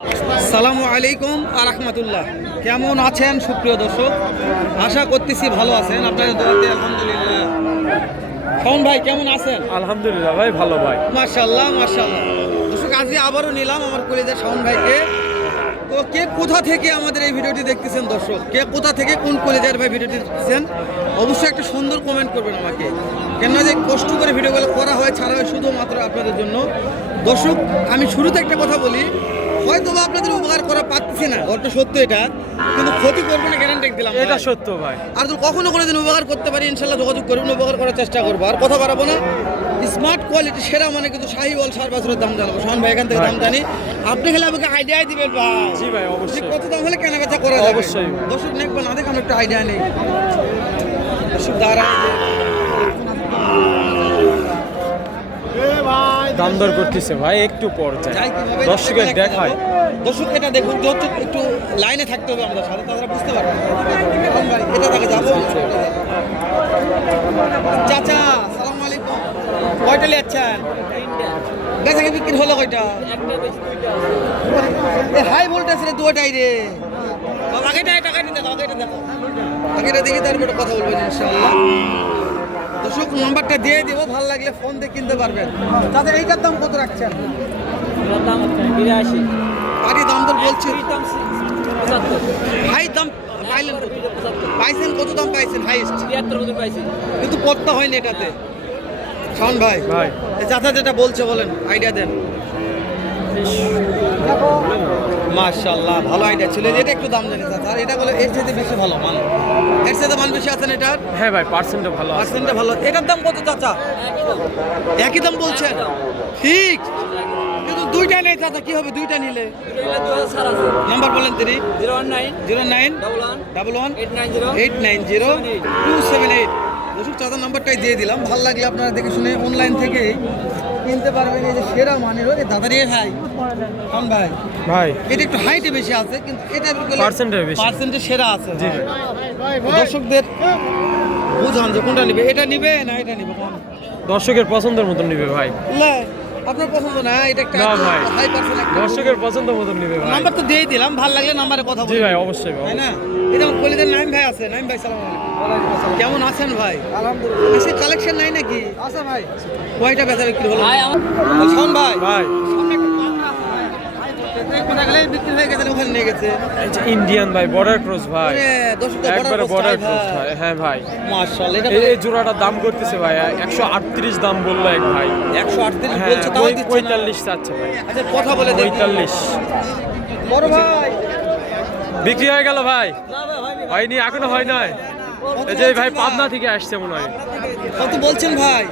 আসসালামু আলাইকুম রাহমাতুল্লাহ। কেমন আছেন সুপ্রিয় দর্শক? আশা করতেছি ভালো আছেন। আপনাদের দোয়াতে আলহামদুলিল্লাহ। শাওন ভাই কেমন আছেন? আলহামদুলিল্লাহ ভাই, ভালো ভাই। মাশাআল্লাহ মাশাআল্লাহ। দর্শক আজকে আবারও নিলাম আমার কলিজার শাওন ভাইকে। তো কে কোথা থেকে আমাদের এই ভিডিওটি দেখতেছেন দর্শক? কে কোথা থেকে কোন কলিজার ভাই ভিডিওটি দেখতেছেন? অবশ্যই একটা সুন্দর কমেন্ট করবেন আমাকে। কেন যে কষ্ট করে ভিডিওগুলো করা হয়, ছাড়া হয় শুধুমাত্র আপনাদের জন্য। দর্শক আমি শুরুতে একটা কথা বলি, হয়তো বা আপনাদের উপকার করা পাচ্ছি না, ঘটনা সত্য এটা, কিন্তু ক্ষতি করবো না গ্যারান্টি দিলাম। এটা সত্য ভাই। আর যদি কখনো কোনো দিন উপকার করতে পারি ইনশাল্লাহ যোগাযোগ করবেন, উপকার করার চেষ্টা করবো। আর কথা বাড়াবো না, স্মার্ট কোয়ালিটি সেরা মানে কিন্তু শাহিওয়াল সার বাছুরের দাম জানাবো। শাওন ভাই এখান থেকে দাম জানি, আপনি খেলে আমাকে আইডিয়াই দিবেন ভাই। জি ভাই, অবশ্যই। কত দাম হলে কেনা বেচা করা যাবে? অবশ্যই। দর্শক দেখবেন না, দেখুন একটা আইডিয়া নেই। দর্শক দাঁড়ায় দাম দর করতেছে ভাই, একটু পর যায় দর্শকের দেখায়। দর্শক এটা দেখুন, দর্শক একটু লাইনে থাকতে হবে আমাদের সাথে, তারা বুঝতে পারবে। ভাই এটা দেখে যাবো। চাচা সালাম আলাইকুম, কয়টা নিয়েছেন? বেচা কি বিক্রি হলো কয়টা? হাই ভোল্টেজ রে দুটাই রে। আগেটা টাকা দিতে দাও, আগেটা দেখো, আগেটা দেখি তারপরে কথা বলবেন ইনশাআল্লাহ। দর্শক নাম্বারটা দিয়ে দেবো, ভালো লাগলে ফোন দিয়ে কিনতে পারবেন। তাদের এইটার দাম কত রাখছেন? পারি দাম তো বলছি, হাই দাম পাইলেন কত? পাইছেন কত দাম পাইছেন? হাইস্ট কিন্তু পড়তে হয়নি এটাতে। শাওন ভাই ভাই চাচা যেটা বলছে বলেন, আইডিয়া দেন। মাশাআল্লাহ ভালো আইডিয়া ছিল, এটা একটু দাম জানি চাচা। আর এটা বলে এর চাইতে বেশি ভালো মান, এর চাইতে মান বেশি আছেন এটার। হ্যাঁ ভাই, পার্সেন্টটা ভালো আছে। পার্সেন্টটা ভালো। এটার দাম কত চাচা? একই দাম বলছেন? ঠিক, কিন্তু দুইটা নেই চাচা, কি হবে দুইটা নিলে? নাম্বার বলেন তিনি 091111890278। দর্শক চাচার নাম্বারটাই দিয়ে দিলাম, ভালো লাগলে আপনারা দেখে শুনে অনলাইন থেকে কিনতে পারবেন। এই যে সেরা মানের দাদা রে ভাই, কোন ভাই ভাই এটা একটু হাইটে বেশি আছে, কিন্তু এটা পার্সেন্টে বেশি, পার্সেন্টে সেরা আছে। জি দর্শকদের বুঝান যে কোনটা নিবে, এটা নিবে না এটা নিবে। দর্শকের পছন্দের মতন নিবে ভাই। আপনার পছন্দ না, এটা একটা না ভাই, হাই পার্সেন্ট একটা দর্শকের পছন্দ মতন নিবে ভাই। নাম্বার তো দিয়ে দিলাম, ভালো লাগলে নাম্বারে কথা জি বলবেন। ভাই, অবশ্যই ভাই, তাই না? এটা আমার কলিদের নাইম ভাই আছে। নাইম ভাই সালাম আলাইকুম, কেমন আছেন ভাই? আলহামদুলিল্লাহ। বেশি কালেকশন নাই নাকি? আচ্ছা ভাই, কয়টা বেচা বিক্রি হলো? শাওন ভাই ভাই বিক্রি হয়ে গেছে, ওখানে নিয়ে গেছে। এই যে ইন্ডিয়ান ভাই, বর্ডার ক্রস ভাই, দর্শকদের একবারে বর্ডার ক্রস ভাই। হ্যাঁ ভাই, মাশাআল্লাহ। এটা এই জোড়াটার দাম করতেছে ভাই 138 দাম বললো এক ভাই। 138 হ্যাঁ, বলছে, তাও দিচ্ছে না। 45 চাচ্ছে ভাই। আচ্ছা কথা বলে দেখি। 45 বড় ভাই বিক্রি হয়ে গেল ভাই। হয়নি, এখনো হয় নাই। এই যে ভাই পাবনা থেকে আসছে মনে হয়। কত বলছেন ভাই?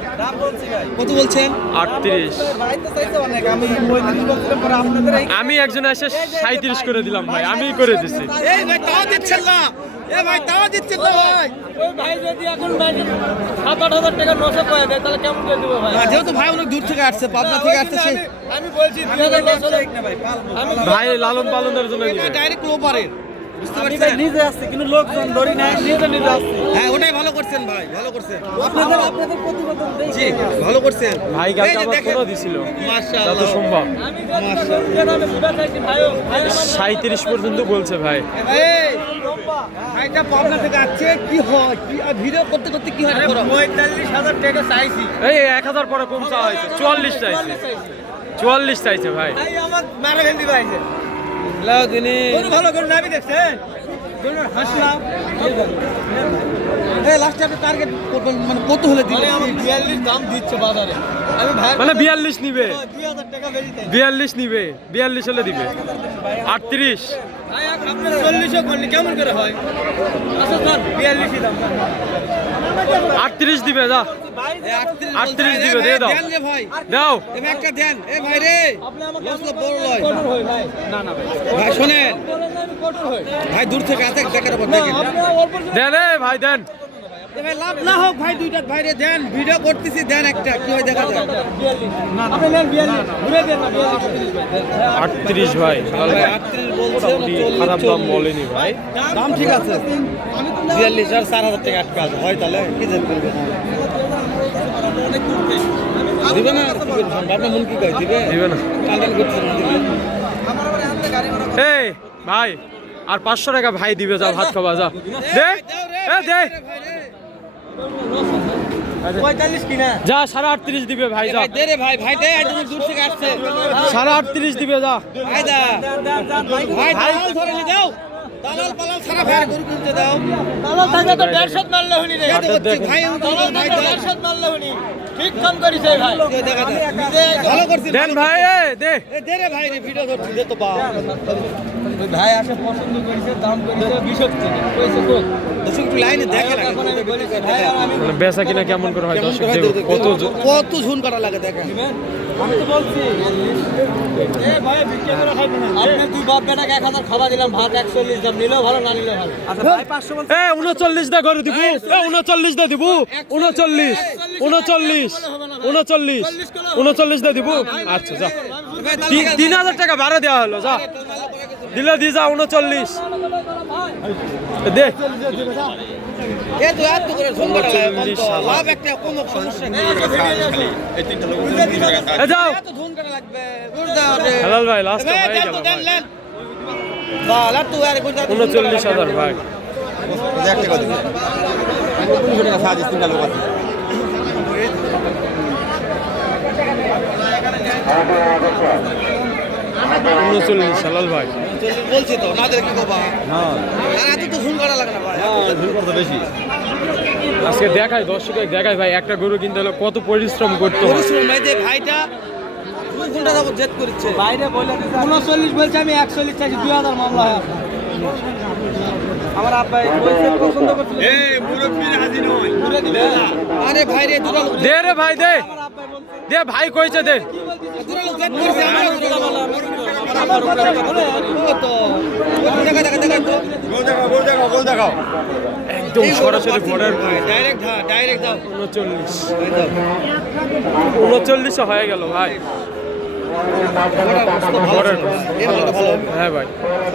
কত বলছেন? 38। ভাই তো চাইছে অনেক, আমি 35 বছর পরে আপনাদের এই আমি একজন এসে 37 করে দিলাম ভাই, আমিই করে দিছি। এই ভাই তাও দিচ্ছেন না, এ ভাই তাও দিচ্ছেন না ভাই। ওই ভাই যদি এখন ভাই 7-8 হাজার টাকা নষ্ট করে দেয় তাহলে কেমন করে দেবো ভাই? না, যেহেতু ভাই অনেক দূর থেকে আসছে, পাবনা থেকে আসছে, সে আমি বলছি 2000 নষ্ট হলে আমি ভাই লালন পালনের জন্য নিবে। ডাইরেক্ট লোপারের, বুঝতে ভাই পারছেন? নিজে আসছি কিন্তু লোকজন ধরি না, নিজে আসছি। হ্যাঁ ওটাই ভালো করছেন ভাই, ভালো করছেন। আপনাদের প্রতিবেদন জি দেখি ভালো করছেন ভাই এই কালকে যে আবার দেখেন, ফোনও দিছিল যত মাশাআল্লাহ সম্ভব। আমি আমি বুঝা চাইছি ভাইও 37 পর্যন্ত বলছে ভাই। এই ভাইটা পাবনা থেকে আসছে, কি হয় কি আর ভিডিও করতে করতে কি হয়? 45,000 টাকা চাইছি। এই 1000 পরে কম চাওয়া হয়েছে, 44 চাইছে। 44 চাইছে ভাই। ভাই আমার মারা ভেন্দি ভাই লাও দিনে কোন ভালো করে নাবি দেখছেন? কোন হাসলাম এই লাস্টে আপনি টার্গেট করবেন মানে কত হলে দিবেন? আমার 42 দাম দিচ্ছে বাজারে। আমি ভাই মানে 42 নিবে, 2000 টাকা বেশি দেয়। 42 নিবে, 42 হলে দিবে। 38 ভাই আপনি 40ও করলে কেমন করে হয়? আচ্ছা স্যার 42 দাম। 38 দিবে, যা এই 38 দিবে, দিয়ে দাও। দেন রে ভাই, দাও। এই একটা দেন। এ ভাই রে আপনি আমাকে লস তো বড় লয় কঠোর হই ভাই। না না ভাই। ভাই শোনেন, বলেন না আমি কঠোর হই। ভাই দূর থেকে আসে দেখার পর দেখেন। আপনি অল্প দেন রে ভাই, দেন। এ ভাই লাভ না হোক ভাই, দুইটা ভাই রে দেন, ভিডিও করতেছি, দেন একটা কি হয় দেখা যায়। 42 না আপনি নেন 42 ঘুরে দেন না 42 ভাই। 38 ভাই। ভাই 38 বলছে, মোটামুটি খারাপ দাম বলেনি ভাই। দাম ঠিক আছে। 42 আর 4000 টাকা আটকা আছে, হয় তাহলে কি যেন করবে? দিবে না? আপনার মন কি কয় দিবে? দিবে না। টানটান করছে না দিবে। আমার আবার আনতে গাড়ি এই ভাই আর 500 টাকা ভাই দিবে, যা ভাত খাবা যা। দে দে 45 কিনা যা, 38.5 দিবে ভাই, যা দে রে ভাই, ভাই দে, একদম দূর থেকে আসছে। 38.5 দিবে, যা। ভাই দা, ভাই দালাল ধরে নি দাও, দালাল পালাল সারা ভাই গরু কিনতে দাও। তালা থাকে তো 150 মারলে হনি রে। এটা হচ্ছে ভাই, তালা ভাই থাকে দাও। 150 মারলে হনি। ঠিক কাম করিছে ভাই। দেখা দে, ভালো করছিস। দেন ভাই, দে দে রে ভাই রে, ভিডিও ধরছি, দে তো বাপ। ভাই আসে পছন্দ করিছে, দাম করিছে 20 টাকা। কইছে তো দর্শক একটু লাইনে দেখে লাগে। এখন আমি বলেছি ভাই আর আমি মানে বেচা কিনা কেমন করে হয় দর্শক দেখো, কত ঝুন করা লাগে দেখেন। আমি তো বলছি এ ভাই বিক্রি করে খাইবো না। আপনি দুই বাপ বেটাকে 1000 খাওয়া দিলাম, ভাত 41 দাম নিলেও ভালো, না নিলেও ভালো। আচ্ছা ভাই 500 এ 39 দা করে দিব, 39 দা দিব, 39 দা দিব। আচ্ছা যা, 3000 টাকা ভাড়া দেওয়া হলো, যা দিলে দি, যা 39 দে। এ তো এত করে ঝুন করা লাগে, বলতো লাভ একটা কম সমস্যা নেই। এ যাও এত ঝুন করা লাগবে, গুড় দাও রে। হেলাল ভাই, লাস্ট ভাই, হয়ে দেন গেল তো, দেন, ভাই, দেন। বাহ, লাট্টু আর গুড় দাও। 39,000 ভাই। উনচল্লিশ হেলাল ভাই। বলছি তো, না দিলে কি করবা? আর এত তো ঝুন করা লাগে না ভাই। আজকে দেখাই দর্শকে, দেখাই ভাই একটা গরু কিনতে হলে কত পরিশ্রম করতে হয়। পরিশ্রম ভাই, যে ভাইটা 2 ঘন্টা যাবত জেদ করছে। বাইরে বলে 39 বলছে, আমি 41 চাইছি, 2000 মামলা হয় আমার আব্বাই বলছে পছন্দ করছিল। এই মুরব্বি রাজি নয়, পুরো দিবে না। আরে ভাই রে, দুটো লোক দে রে ভাই, দে দে ভাই, কইছে দে। দুটো লোক জেদ করছে, আমরা দুটো লোক। ও তো, দেখা দেখা দেখা তো। একদম সরাসরি বর্ডার। ডাইরেক্ট হ্যাঁ, ডাইরেক্ট দাও। 39 ভাই দাও। 39 হয়ে গেল ভাই। বর্ডার এই মালটা ভালো হবে। হ্যাঁ ভাই,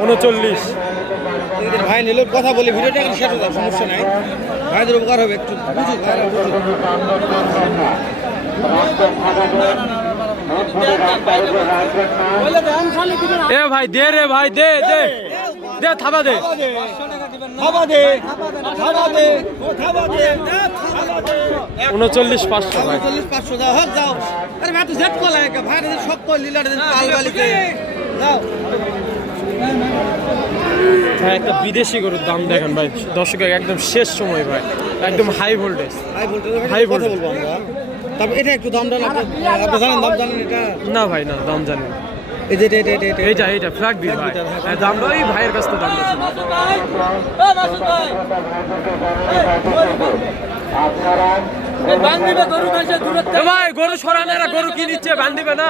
39 এদের ভাই নিল, কথা বলি, ভিডিওটা এখন শেষ হয়ে যাবে, সমস্যা নাই। ভাইদের উপকার হবে, একটু বুঝুক ভাইরা, বুঝুক। এ ভাই দে রে ভাই, দে দে দে, থাবা দে। খাবা দে, খাবা দে, খাবা দে, 39,500 ভাই। 45,500 দাও, হোক যাও। আরে ভাই তো জেদ কলা একা, ভাই রে সব কল লীলাটা দিন পাল বালিতে। যাও। ভাই একটা বিদেশি গরুর দাম দেখেন ভাই দর্শক, একদম শেষ সময় ভাই, একদম high voltage. High voltage, high কথা ভোল্টেজ। বলবো আমরা। তারপর এটা একটু দাম জানেন, আপনি জানেন, দাম জানেন এটা? না ভাই না, দাম জানি না। এই যে এটা এইটা এইটা ফ্ল্যাগ বি ভাই, হ্যাঁ, দামটা ওই ভাইয়ের কাছ থেকে দাম দিয়েছে। এ ভাই গরু সরান, এরা গরু কি নিচ্ছে, বান্ধিবে না।